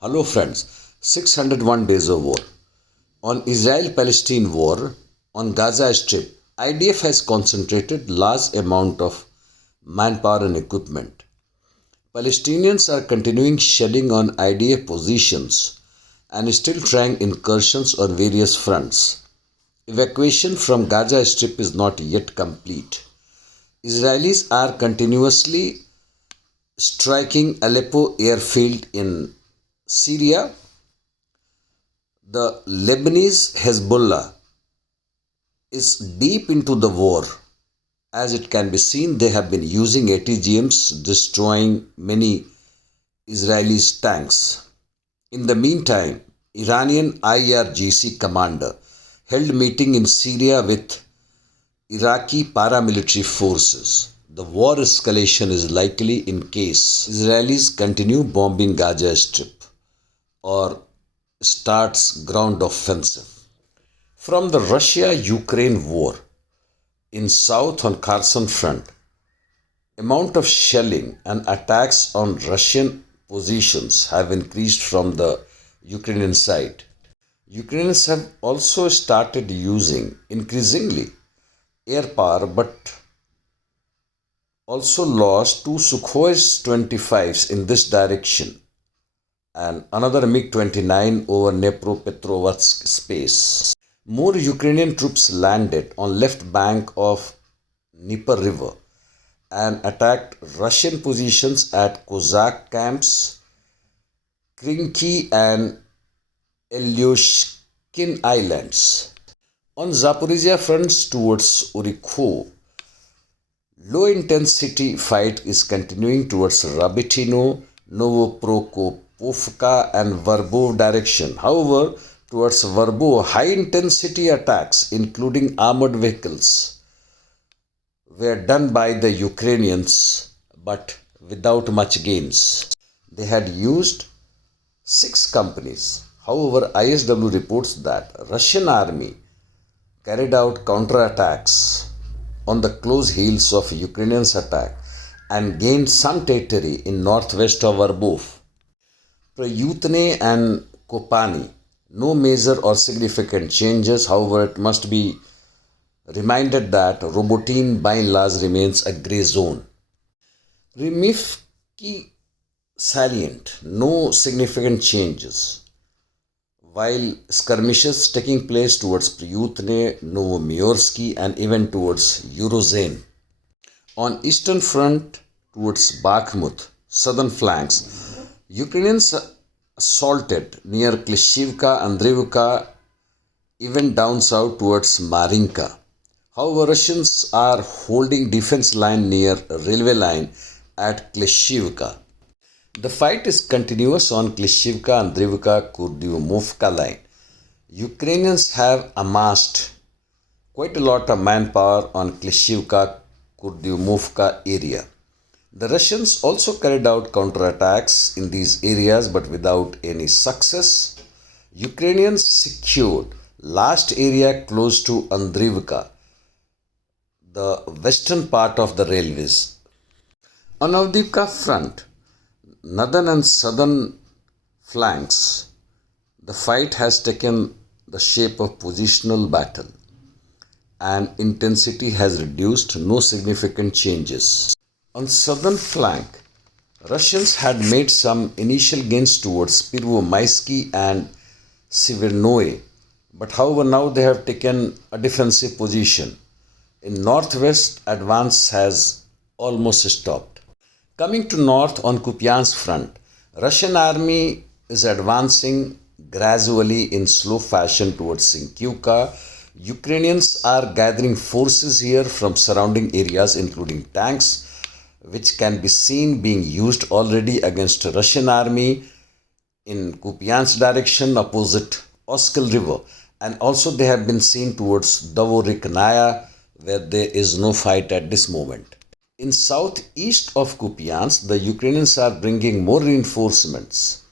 Hello friends, 601 days of war. On Israel-Palestine war, on Gaza Strip, IDF has concentrated large amount of manpower and equipment. Palestinians are continuing shelling on IDF positions and still trying incursions on various fronts. Evacuation from Gaza Strip is not yet complete. Israelis are continuously striking Aleppo airfield in Syria. The Lebanese Hezbollah is deep into the war. As it can be seen, they have been using ATGMs, destroying many Israeli tanks. In the meantime, Iranian IRGC commander held meeting in Syria with Iraqi paramilitary forces. The war escalation is likely in case Israelis continue bombing Gaza Strip or starts ground offensive. From the Russia-Ukraine war in south on Kherson front, amount of shelling and attacks on Russian positions have increased from the Ukrainian side. Ukrainians have also started using increasingly air power but also lost two Sukhoi 25s in this direction and another MiG-29 over Dnepropetrovsk space. More Ukrainian troops landed on left bank of Dnieper River and attacked Russian positions at Kozak camps, Krinky and Elyoshkin Islands. On Zaporizhia fronts towards Urikho, low-intensity fight is continuing towards Rabitino, Novoprokopovka and Verbove direction. However, towards Verbove, high-intensity attacks, including armored vehicles, were done by the Ukrainians, but without much gains. They had used 6 companies. However, ISW reports that Russian army carried out counterattacks on the close heels of Ukrainians' attack and gained some territory in northwest of Verbove. Prayutne and Kopani, no major or significant changes. However, it must be reminded that Robotyne by and large remains a grey zone. Rimivki salient, no significant changes, while skirmishes taking place towards Prayutne, Novomyorsky and even towards Eurozone. On eastern front towards Bakhmut, southern flanks, Ukrainians assaulted near Klishivka, Andriivka, even down south towards Marinka. However, Russians are holding defense line near railway line at Klishivka. The fight is continuous on Klishivka, Andriivka, Kurdyumovka line. Ukrainians have amassed quite a lot of manpower on Klishivka, Kurdyumovka area. The Russians also carried out counterattacks in these areas but without any success. Ukrainians secured last area close to Andriivka, the western part of the railways. On Andriivka front, northern and southern flanks, the fight has taken the shape of positional battle and intensity has reduced, no significant changes. On southern flank, Russians had made some initial gains towards Pervomaisky and Severnoye, but however now they have taken a defensive position. In northwest, advance has almost stopped. Coming to north on Kupiansk front, Russian army is advancing gradually in slow fashion towards Synkivka. Ukrainians are gathering forces here from surrounding areas including tanks, which can be seen being used already against Russian army in Kupiansk direction opposite Oskil River, and also they have been seen towards Dvoriknaya where there is no fight at this moment. In southeast of Kupiansk, the Ukrainians are bringing more reinforcements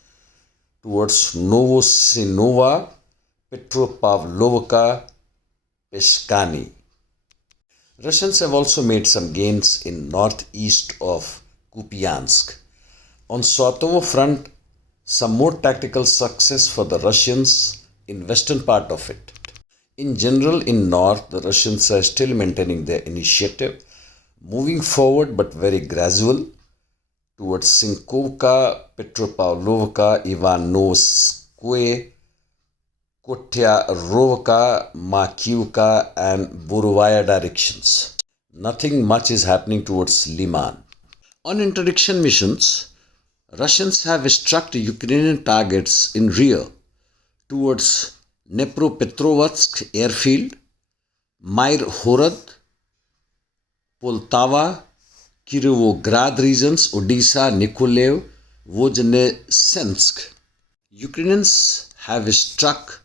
towards Novosinova, Petropavlovka, Peshkani. Russians have also made some gains in northeast of Kupiansk. On Svatove front, some more tactical success for the Russians in western part of it. In general, in north, the Russians are still maintaining their initiative, moving forward but very gradual towards Synkivka, Petropavlovka, Ivanovskoye, Kotyarovka, Makivka and Burovaya directions. Nothing much is happening towards Liman. On interdiction missions, Russians have struck Ukrainian targets in rear towards Dnepropetrovsk airfield, Myrhorod, Poltava, Kirovograd regions, Odisha, Nikolaev, Voznesensk. Ukrainians have struck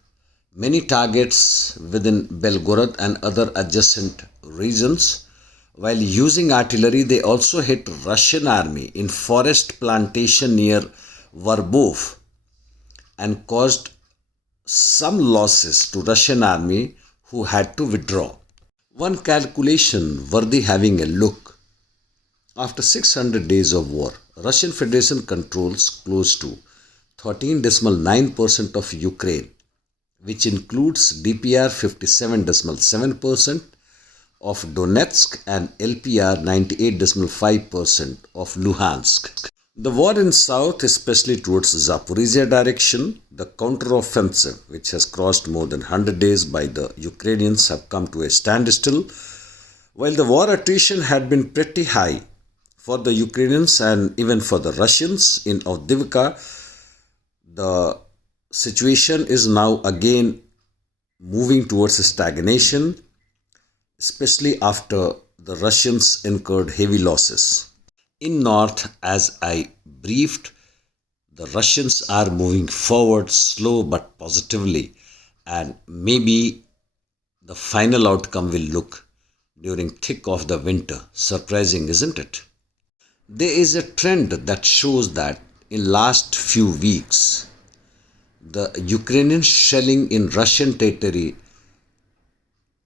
many targets within Belgorod and other adjacent regions. While using artillery, they also hit Russian army in forest plantation near Verbove and caused some losses to Russian army who had to withdraw. One calculation worthy having a look. After 600 days of war, Russian Federation controls close to 13.9% of Ukraine, which includes DPR 57.7% of Donetsk and LPR 98.5% of Luhansk. The war in south, especially towards Zaporizhia direction, the counter-offensive, which has crossed more than 100 days by the Ukrainians, have come to a standstill. While the war attrition had been pretty high for the Ukrainians and even for the Russians in Andriivka, the situation is now again moving towards stagnation, especially after the Russians incurred heavy losses. In north, as I briefed, the Russians are moving forward slow but positively, and maybe the final outcome will look during thick of the winter. Surprising, isn't it? There is a trend that shows that in last few weeks, the Ukrainian shelling in Russian territory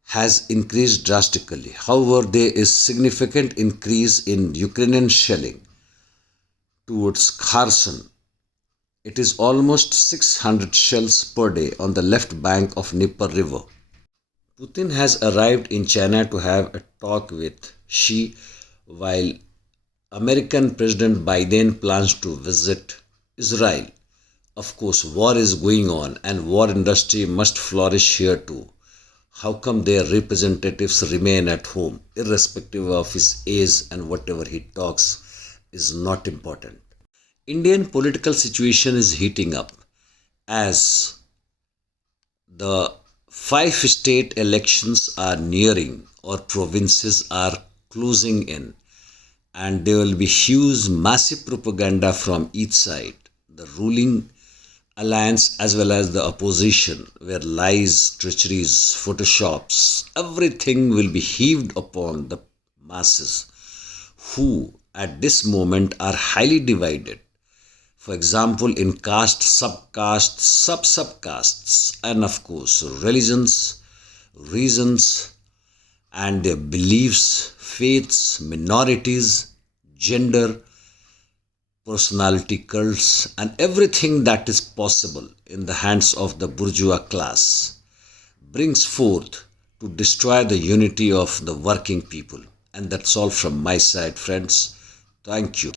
has increased drastically. However, there is significant increase in Ukrainian shelling towards Kherson. It is almost 600 shells per day on the left bank of Dnieper River. Putin has arrived in China to have a talk with Xi, while American President Biden plans to visit Israel. Of course, war is going on and war industry must flourish here too. How come their representatives remain at home, irrespective of his age, and whatever he talks is not important? Indian political situation is heating up as the 5 state elections are nearing or provinces are closing in, and there will be huge massive propaganda from each side, the ruling alliance as well as the opposition, where lies, treacheries, photoshops, everything will be heaved upon the masses who at this moment are highly divided. For example, in caste, subcaste, sub-subcastes, and of course religions, reasons, and their beliefs, faiths, minorities, gender, personality cults, and everything that is possible in the hands of the bourgeois class brings forth to destroy the unity of the working people. And that's all from my side, friends. Thank you.